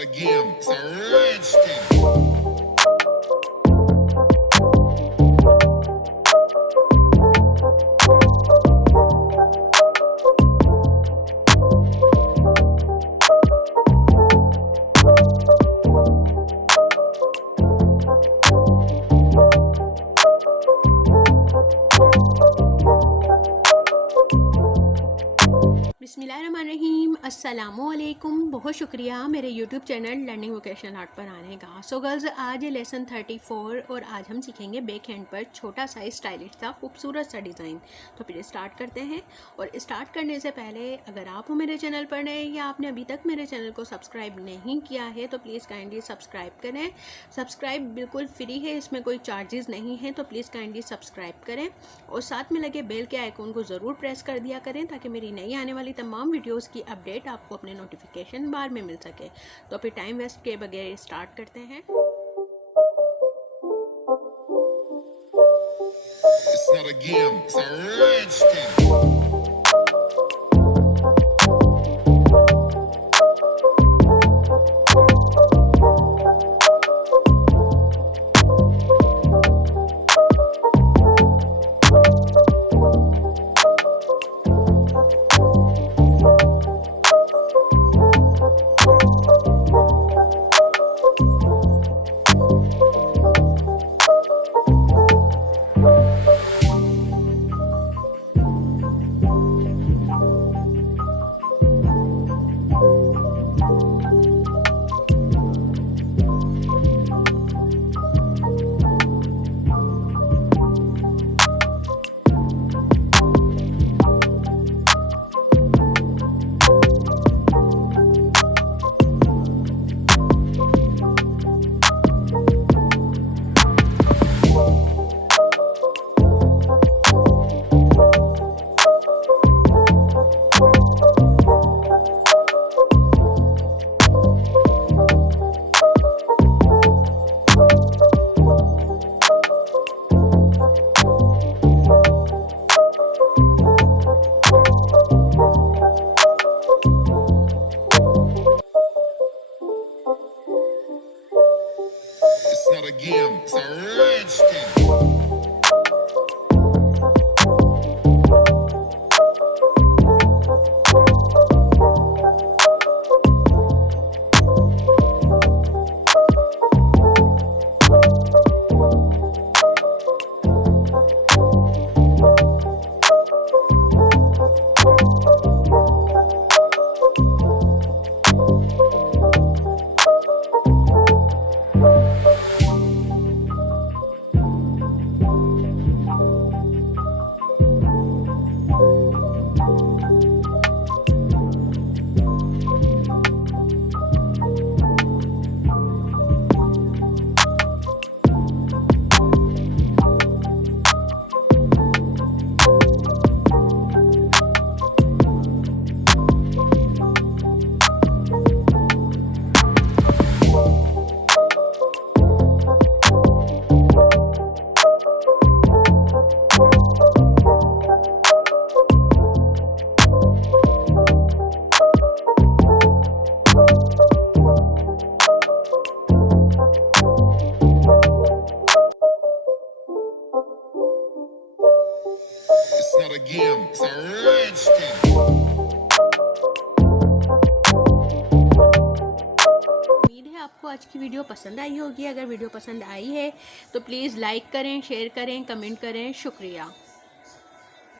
not a game, it's a rich thing. बिस्मिल्लाहिर्रहमानिर्रहीम, अस्सलामुअलैकुम। बहुत शुक्रिया मेरे YouTube channel learning vocational art पर आने का। सो गर्ल्स, आज है लेसन 34 और आज हम सीखेंगे बैक हैंड पर छोटा साइज स्टाइलिश सा खूबसूरत सा डिज़ाइन। तो फिर स्टार्ट करते हैं। और स्टार्ट करने से पहले अगर आप हो मेरे चैनल पर नए या आपने अभी तक मेरे चैनल को सब्सक्राइब नहीं किया है तो प्लीज़ काइंडली सब्सक्राइब करें। सब्सक्राइब बिल्कुल फ्री है, इसमें कोई चार्जेस नहीं है, तो प्लीज़ काइंडली सब्सक्राइब करें और साथ में लगे बेल के आइकॉन को ज़रूर प्रेस कर दिया करें ताकि मेरी नई आने वाली तमाम वीडियोस की अपडेट आपको अपने नोटिफिकेशन बार में मिल सके। तो फिर टाइम वेस्ट के बगैर स्टार्ट करते हैं। It's not a game, it's a rich thing. It's not a game, it's a rich thing. It's not a game, it's a rich thing. उम्मीद है आपको आज की वीडियो पसंद आई होगी। अगर वीडियो पसंद आई है तो प्लीज़ लाइक करें, शेयर करें, कमेंट करें। शुक्रिया।